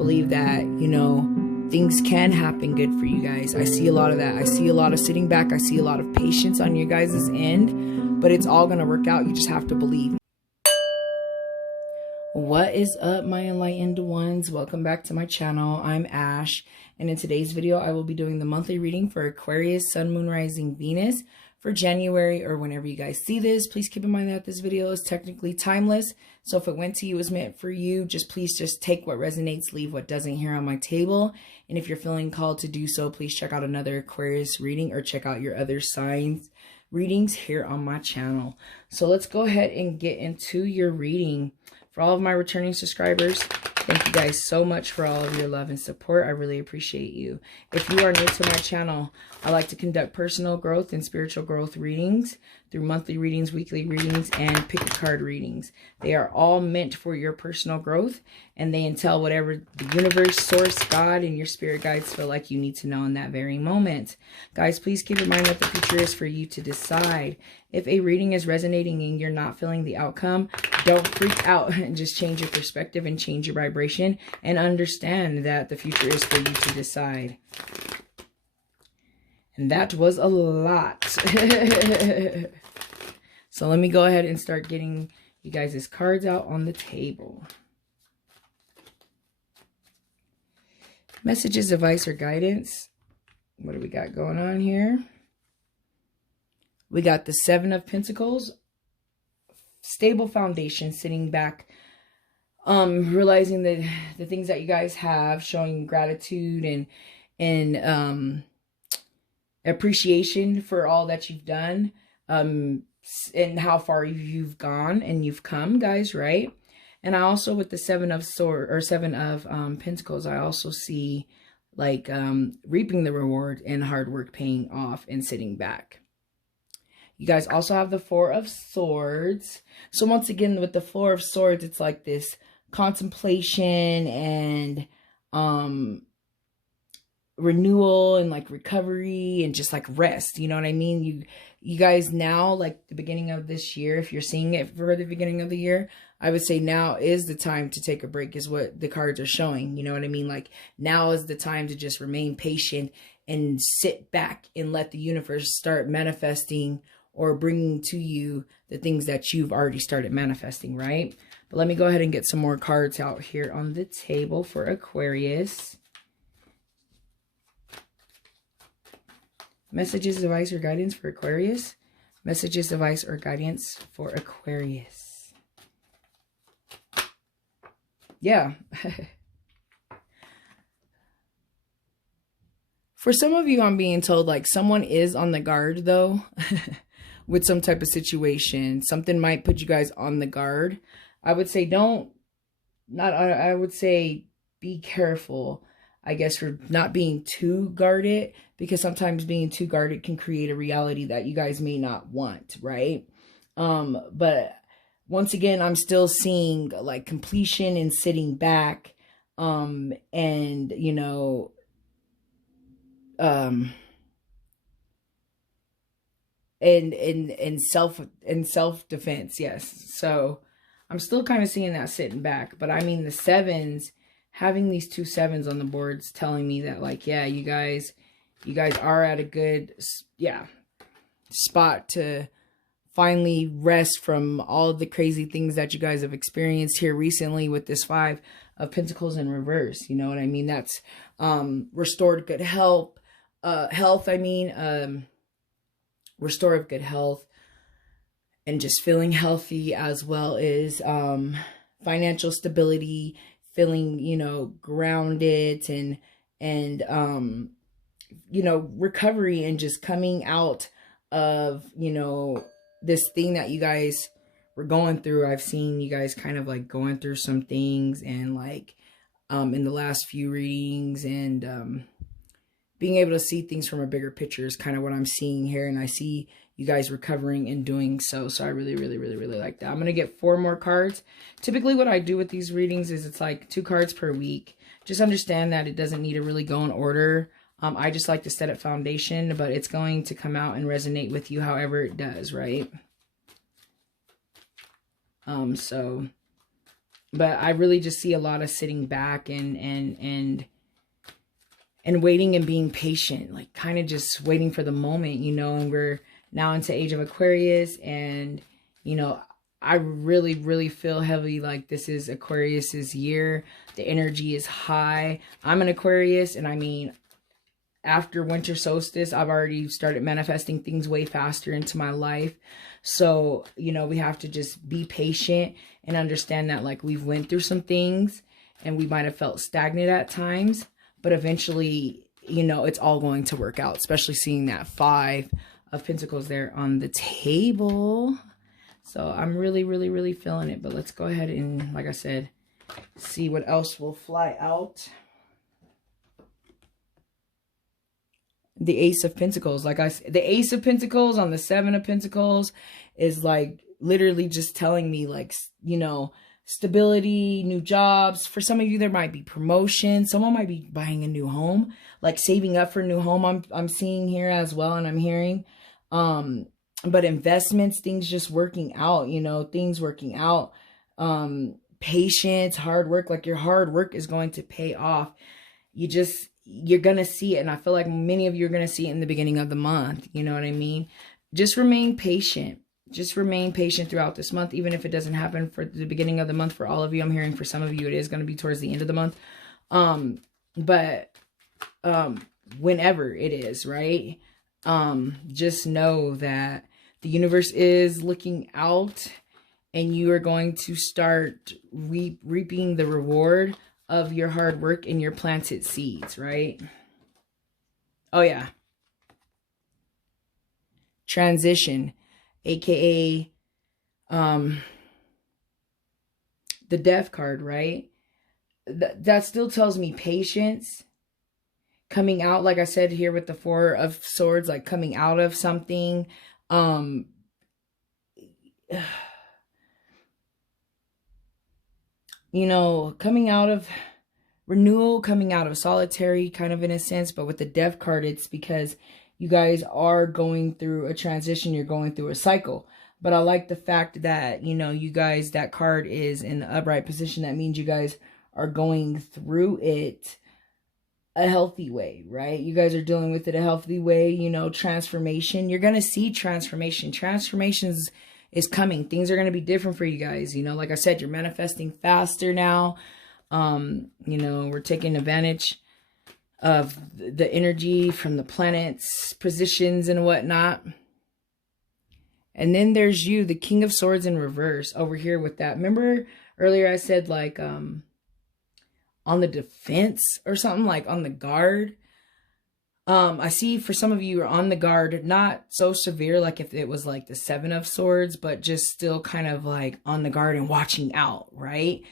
believe that, you know, things can happen good for you guys. I see a lot of that. I see a lot of sitting back. I see a lot of patience on your guys' end, but it's all going to work out. You just have to believe. What is up, my enlightened ones? Welcome back to my channel. I'm Ash, and in today's video, I will be doing the monthly reading for Aquarius, Sun, Moon, Rising, Venus for January, or whenever you guys see this. Please keep in mind that this video is technically timeless, so if it went to you, it was meant for you. Please take what resonates, leave what doesn't here on my table. And if you're feeling called to do so, please check out another Aquarius reading or check out your other signs readings here on my channel. So let's go ahead and get into your reading. For all of my returning subscribers, thank you guys so much for all of your love and support. I really appreciate you. If you are new to my channel, I like to conduct personal growth and spiritual growth readings through monthly readings, weekly readings, and pick a card readings. They are all meant for your personal growth, and they entail whatever the universe, source, God, and your spirit guides feel like you need to know in that very moment. Guys, please keep in mind that the future is for you to decide. If a reading is resonating and you're not feeling the outcome, don't freak out and just change your perspective and change your vibration and understand that the future is for you to decide. And that was a lot. So let me go ahead and start getting you guys' cards out on the table. Messages, advice, or guidance. What do we got going on here? We got the Seven of Pentacles. Stable foundation, sitting back, realizing that the things that you guys have, showing gratitude and appreciation for all that you've done, and how far you've gone and you've come, guys, right? And I also, with the Seven of Pentacles, I also see like reaping the reward and hard work paying off and sitting back. You guys also have the Four of Swords. So once again, with the Four of Swords, it's like this contemplation and renewal and like recovery and just like rest. You know what I mean? You guys now, like the beginning of this year, if you're seeing it for the beginning of the year, I would say now is the time to take a break, is what the cards are showing. You know what I mean? Like now is the time to just remain patient and sit back and let the universe start manifesting or bringing to you the things that you've already started manifesting, right? But let me go ahead and get some more cards out here on the table for Aquarius. Messages, advice, or guidance for Aquarius. Messages, advice, or guidance for Aquarius. Yeah. For some of you, I'm being told like someone is on the guard though. With some type of situation. Something might put you guys on the guard. I would say I would say be careful, I guess, for not being too guarded, because sometimes being too guarded can create a reality that you guys may not want, right? But once again, I'm still seeing like completion and sitting back, and you know, and self-defense, yes. So I'm still kind of seeing that sitting back, but I mean the sevens, having these two sevens on the boards telling me that like, yeah, you guys are at a good spot to finally rest from all of the crazy things that you guys have experienced here recently with this Five of Pentacles in reverse. You know what I mean? That's restored good health, restorative good health, and just feeling healthy, as well as financial stability, feeling, you know, grounded, and you know, recovery, and just coming out of, you know, this thing that you guys were going through. I've seen you guys kind of like going through some things, and like in the last few readings, and being able to see things from a bigger picture is kind of what I'm seeing here. And I see you guys recovering and doing so. So I really, really, really, really like that. I'm going to get 4 more cards. Typically what I do with these readings is it's like 2 cards per week. Just understand that it doesn't need to really go in order. I just like to set a foundation, but it's going to come out and resonate with you however it does, right? So But I really just see a lot of sitting back and waiting and being patient, like kind of just waiting for the moment, you know. And we're now into age of Aquarius, and you know, I really, really feel heavy like this is Aquarius's year. The energy is high. I'm an Aquarius, and I mean, after winter solstice, I've already started manifesting things way faster into my life. So, you know, we have to just be patient and understand that like we've went through some things and we might have felt stagnant at times, but eventually, you know, it's all going to work out, especially seeing that 5 of Pentacles there on the table. So I'm really, really, really feeling it. But let's go ahead and, like I said, see what else will fly out. The Ace of Pentacles, like I said, the Ace of Pentacles on the 7 of Pentacles is like literally just telling me like, you know, stability, new jobs. For some of you, there might be promotion. Someone might be buying a new home, like saving up for a new home. I'm seeing here as well, and I'm hearing, but investments, things just working out, you know, things working out, patience, hard work, like your hard work is going to pay off. You're going to see it. And I feel like many of you are going to see it in the beginning of the month. You know what I mean? Just remain patient. Just remain patient throughout this month, even if it doesn't happen for the beginning of the month for all of you. I'm hearing for some of you, it is going to be towards the end of the month. Whenever it is, right? Just know that the universe is looking out, and you are going to start reaping the reward of your hard work and your planted seeds, right? Oh yeah. Transition, aka the Death card, right? That still tells me patience. Coming out, like I said here with the 4 of Swords, like coming out of something. You know, coming out of renewal, coming out of solitary, kind of in a sense. But with the Death card, it's because you guys are going through a transition. You're going through a cycle. But I like the fact that, you know, you guys, that card is in the upright position. That means you guys are going through it a healthy way, right? You guys are dealing with it a healthy way, you know, transformation. You're going to see transformation. Transformations is coming. Things are going to be different for you guys. You know, like I said, you're manifesting faster now. You know, we're taking advantage of the energy from the planets, positions and whatnot. And then there's you, the King of Swords in reverse over here with that. Remember earlier I said like, on the defense or something, like on the guard. I see for some of you are on the guard, not so severe like if it was like the 7 of Swords, but just still kind of like on the guard and watching out, right?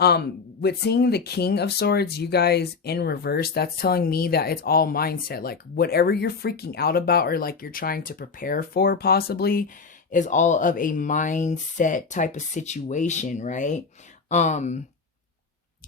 With seeing the King of Swords, you guys in reverse, that's telling me that it's all mindset. Like whatever you're freaking out about or like you're trying to prepare for possibly is all of a mindset type of situation, right?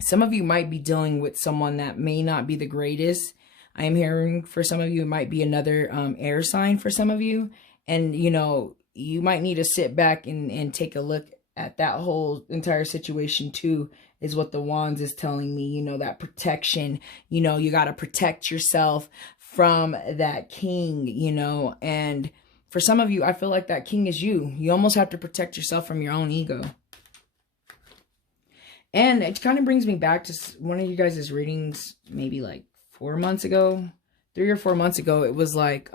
Some of you might be dealing with someone that may not be the greatest. I am hearing for some of you, it might be another air sign for some of you. And, you know, you might need to sit back and take a look at that whole entire situation too, is what the Wands is telling me. You know, that protection, you know, you got to protect yourself from that king, you know. And for some of you, I feel like that king is you. You almost have to protect yourself from your own ego. And it kind of brings me back to one of you guys' readings, maybe like 4 months ago, 3 or 4 months ago. It was like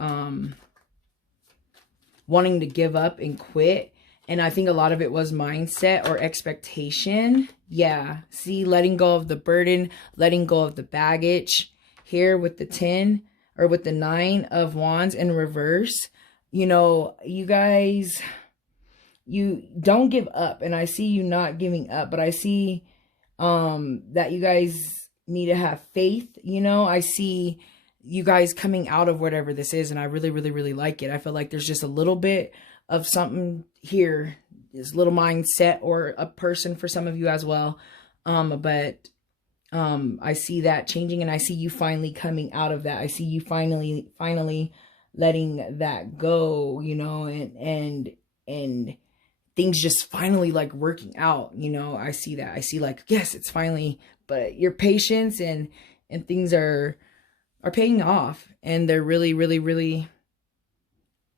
wanting to give up and quit. And I think a lot of it was mindset or expectation. Yeah. See, letting go of the burden, letting go of the baggage here with the 10 or with the 9 of Wands in reverse. You know, you guys, you don't give up. And I see you not giving up, but I see that you guys need to have faith. You know, I see you guys coming out of whatever this is, and I really, really, really like it. I feel like there's just a little bit of something here, this little mindset or a person for some of you as well. But I see that changing, and I see you finally coming out of that. I see you finally letting that go, you know, and things just finally like working out. You know, I see that. I see like, yes, it's finally, but your patience and things are paying off, and they're really, really, really,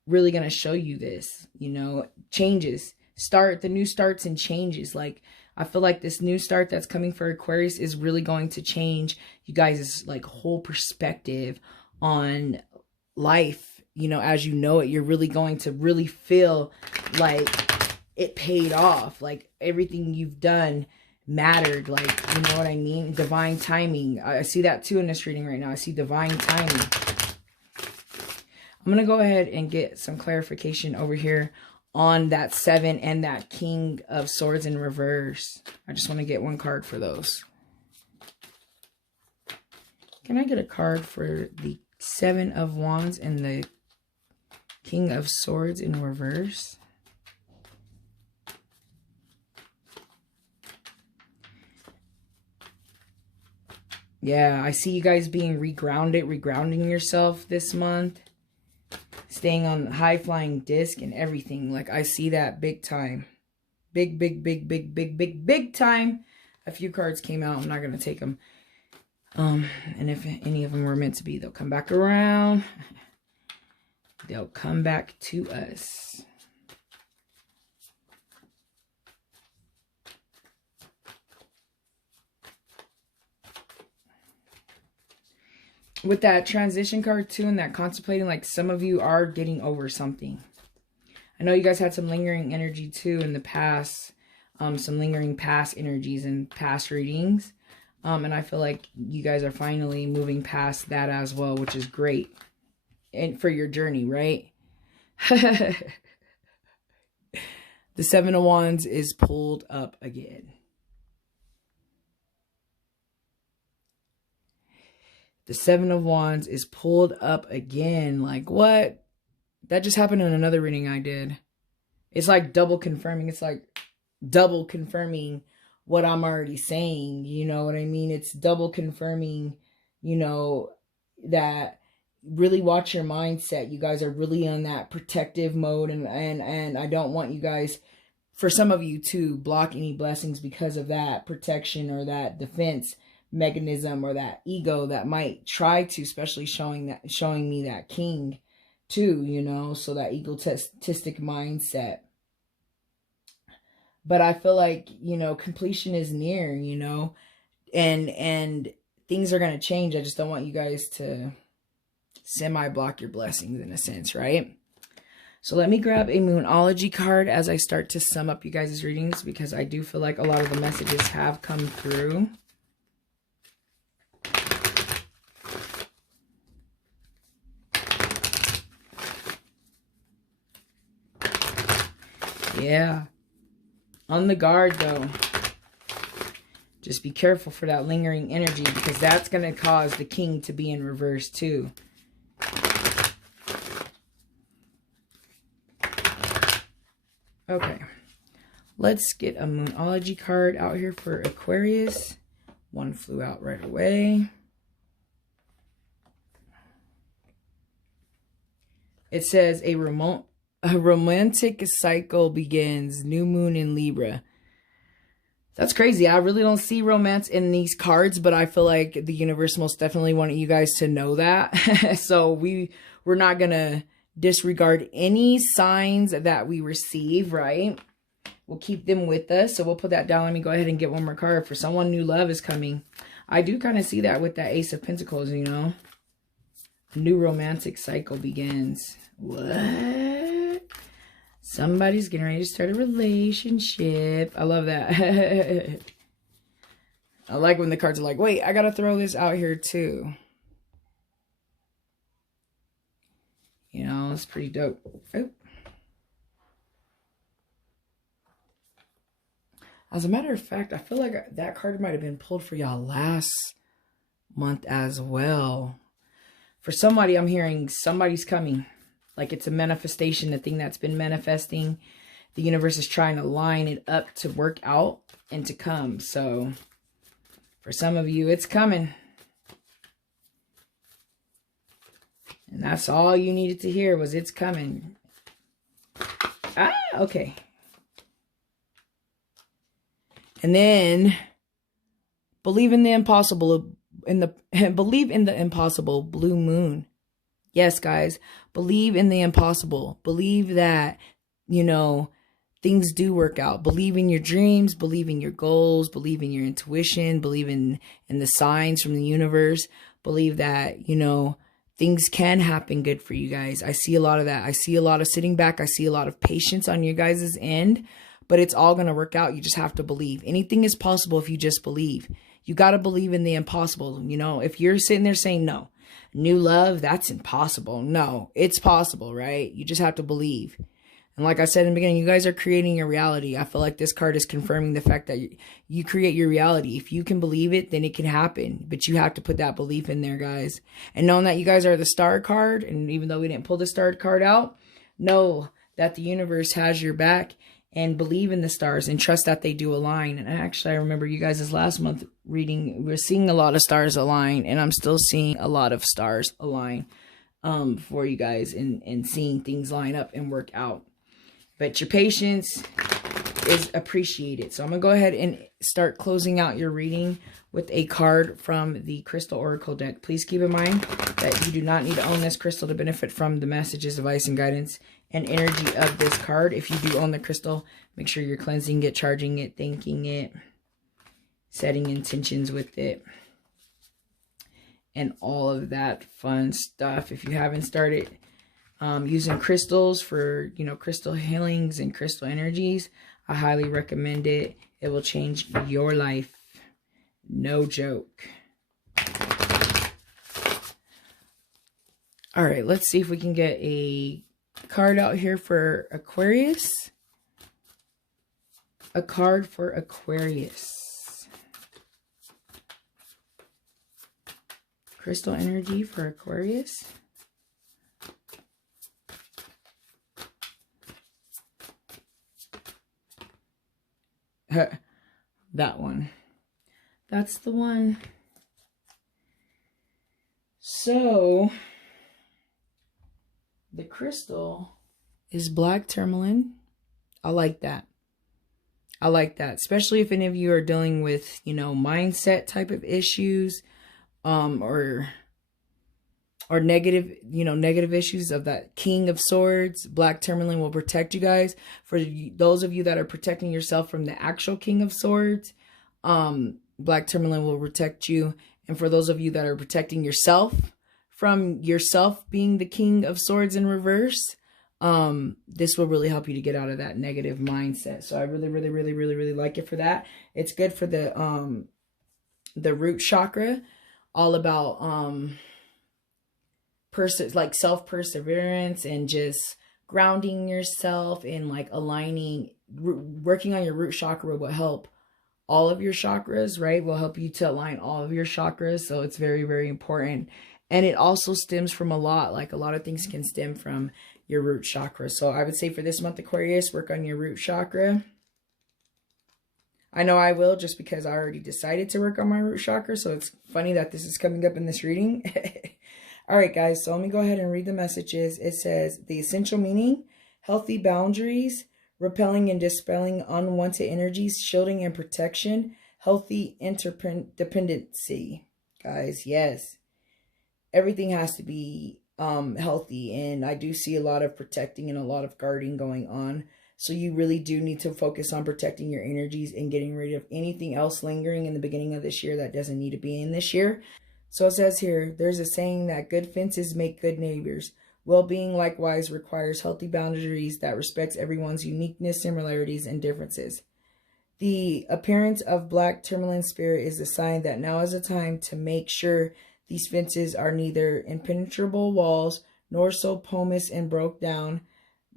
really going to show you this, you know, changes, the new starts and changes. Like, I feel like this new start that's coming for Aquarius is really going to change you guys' like whole perspective on life, you know, as you know it. You're really going to really feel like it paid off, like everything you've done mattered, like, you know what I mean? Divine timing. I see that too in this reading right now. I see divine timing. I'm going to go ahead and get some clarification over here on that 7 and that King of Swords in reverse. I just want to get one card for those. Can I get a card for the 7 of Wands and the King of Swords in reverse? Yeah, I see you guys being regrounding yourself this month. Staying on high-flying disc and everything. Like, I see that big time. Big, big, big, big, big, big, big time. A few cards came out. I'm not going to take them. And if any of them were meant to be, they'll come back around. They'll come back to us. With that transition card too, and that contemplating, like some of you are getting over something. I know you guys had some lingering energy too in the past, some lingering past energies and past readings. And I feel like you guys are finally moving past that as well, which is great. And for your journey, right? The 7 of Wands is pulled up again. The 7 of Wands is pulled up again. Like, what? That just happened in another reading I did. It's like double confirming. It's like double confirming what I'm already saying. You know what I mean? It's double confirming, you know, that really watch your mindset. You guys are really on that protective mode. And I don't want you guys, for some of you to block any blessings because of that protection or that defense mechanism or that ego that might try to, especially showing me that king too, you know, so that egotistic mindset. But I feel like, you know, completion is near, you know, and things are going to change. I just don't want you guys to semi-block your blessings in a sense, right? So let me grab a Moonology card as I start to sum up you guys' readings, because I do feel like a lot of the messages have come through. Yeah. On the guard, though. Just be careful for that lingering energy, because that's going to cause the king to be in reverse, too. Okay. Let's get a Moonology card out here for Aquarius. One flew out right away. It says a romantic cycle begins. New moon in Libra. That's crazy. I really don't see romance in these cards, but I feel like the universe most definitely wanted you guys to know that. So we're not going to disregard any signs that we receive, right? We'll keep them with us. So we'll put that down. Let me go ahead and get one more card. For someone, new love is coming. I do kind of see that with that Ace of Pentacles, you know. A new romantic cycle begins. What? Somebody's getting ready to start a relationship. I love that. I like when the cards are like, wait, I got to throw this out here too. You know, it's pretty dope. Oh. As a matter of fact, I feel like that card might have been pulled for y'all last month as well. For somebody, I'm hearing somebody's coming. Like it's a manifestation, the thing that's been manifesting. The universe is trying to line it up to work out and to come. So for some of you, it's coming. And that's all you needed to hear was it's coming. Ah, okay. And then believe in the impossible, believe in the impossible blue moon. Yes, guys, believe in the impossible. Believe that, you know, things do work out. Believe in your dreams, believe in your goals, believe in your intuition, believe in the signs from the universe. Believe that, you know, things can happen good for you guys. I see a lot of that. I see a lot of sitting back. I see a lot of patience on your guys' end, but it's all going to work out. You just have to believe. Anything is possible if you just believe. You got to believe in the impossible. You know, if you're sitting there saying, no, new love, that's impossible. No, it's possible, right? You just have to believe. And like I said in the beginning, you guys are creating your reality. I feel like this card is confirming the fact that you create your reality. If you can believe it, then it can happen. But you have to put that belief in there, guys. And knowing that you guys are the star card, and even though we didn't pull the star card out, know that the universe has your back, and believe in the stars and trust that they do align. And actually, I remember you guys' last month reading, we were seeing a lot of stars align, and I'm still seeing a lot of stars align for you guys, and seeing things line up and work out. But your patience is appreciated. So I'm going to go ahead and start closing out your reading with a card from the Crystal Oracle deck. Please keep in mind that you do not need to own this crystal to benefit from the messages, advice, and guidance and energy of this card. If you do own the crystal, make sure you're cleansing it, charging it, thanking it, setting intentions with it, and all of that fun stuff. If you haven't started using crystals for, you know, crystal healings and crystal energies, I highly recommend it. It will change your life. No joke. All right, let's see if we can get a card out here for Aquarius. A card for Aquarius. Crystal energy for Aquarius. That one. That's the one. So, the crystal is black tourmaline. I like that. I like that. Especially if any of you are dealing with, you know, mindset type of issues, or negative, you know, negative issues of that King of Swords. Black tourmaline will protect you guys. For those of you that are protecting yourself from the actual King of Swords, black tourmaline will protect you. And for those of you that are protecting yourself from yourself being the King of Swords in reverse, this will really help you to get out of that negative mindset. So I really like it for that. It's good for the root chakra, all about like self-perseverance and just grounding yourself and like aligning, working on your root chakra will help all of your chakras, right? Will help you to align all of your chakras. So it's very important. And it also stems from a lot of things can stem from your root chakra. So I would say for this month, Aquarius, work on your root chakra. I know I will, just because I already decided to work on my root chakra. So it's funny that this is coming up in this reading. All right, guys, so let me go ahead and read the messages. It says, the essential meaning, healthy boundaries, repelling and dispelling unwanted energies, shielding and protection, healthy interdependency. Guys, yes. Everything has to be healthy, and I do see a lot of protecting and a lot of guarding going on. So you really do need to focus on protecting your energies and getting rid of anything else lingering in the beginning of this year that doesn't need to be in this year. So it says here, there's a saying that good fences make good neighbors. Well-being likewise requires healthy boundaries that respects everyone's uniqueness, similarities, and differences. The appearance of black tourmaline spirit is a sign that now is a time to make sure these fences are neither impenetrable walls nor so porous and broke down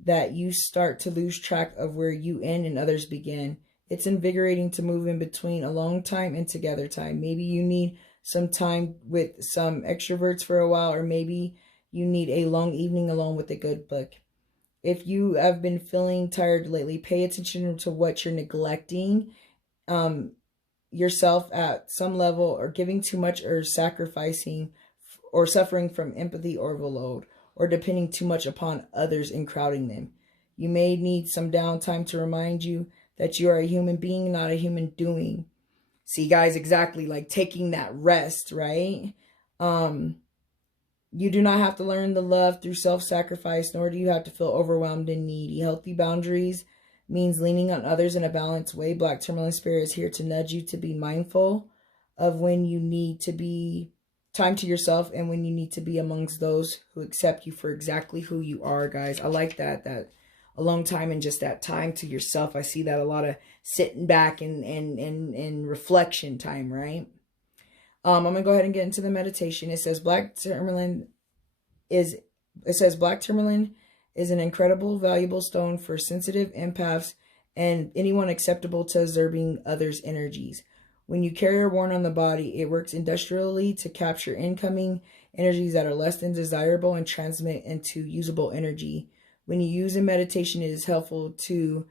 that you start to lose track of where you end and others begin. It's invigorating to move in between alone time and together time. Maybe you need some time with some extroverts for a while, or maybe you need a long evening alone with a good book. If you have been feeling tired lately, pay attention to what you're neglecting yourself at some level, or giving too much, or sacrificing or suffering from empathy or overload, or depending too much upon others and crowding them. You may need some downtime to remind you that you are a human being, not a human doing. See, guys, exactly, like taking that rest, right? You do not have to learn the love through self-sacrifice, nor do you have to feel overwhelmed and needy. Healthy boundaries means leaning on others in a balanced way. Black Tourmaline Spirit is here to nudge you to be mindful of when you need to be time to yourself and when you need to be amongst those who accept you for exactly who you are, guys. I like that alone time and just that time to yourself. I see that a lot of sitting back and reflection time, right? I'm going to go ahead and get into the meditation. It says Black Tourmaline is an incredible, valuable stone for sensitive empaths and anyone acceptable to observing others' energies. When you carry or worn on the body, it works industrially to capture incoming energies that are less than desirable and transmit into usable energy. When you use in meditation, it is helpful to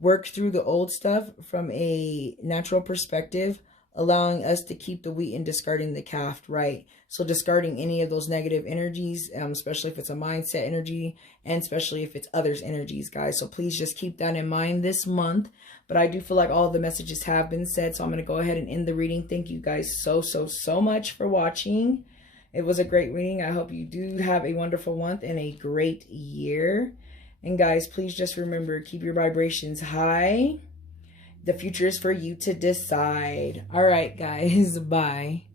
work through the old stuff from a natural perspective, allowing us to keep the wheat and discarding the chaff, right? So discarding any of those negative energies, especially if it's a mindset energy, and especially if it's others' energies, guys. So please just keep that in mind this month. But I do feel like all the messages have been said, so I'm going to go ahead and end the reading. Thank you guys so much for watching. It was a great reading. I hope you do have a wonderful month and a great year. And guys, please just remember, keep your vibrations high. The future is for you to decide. All right, guys. Bye.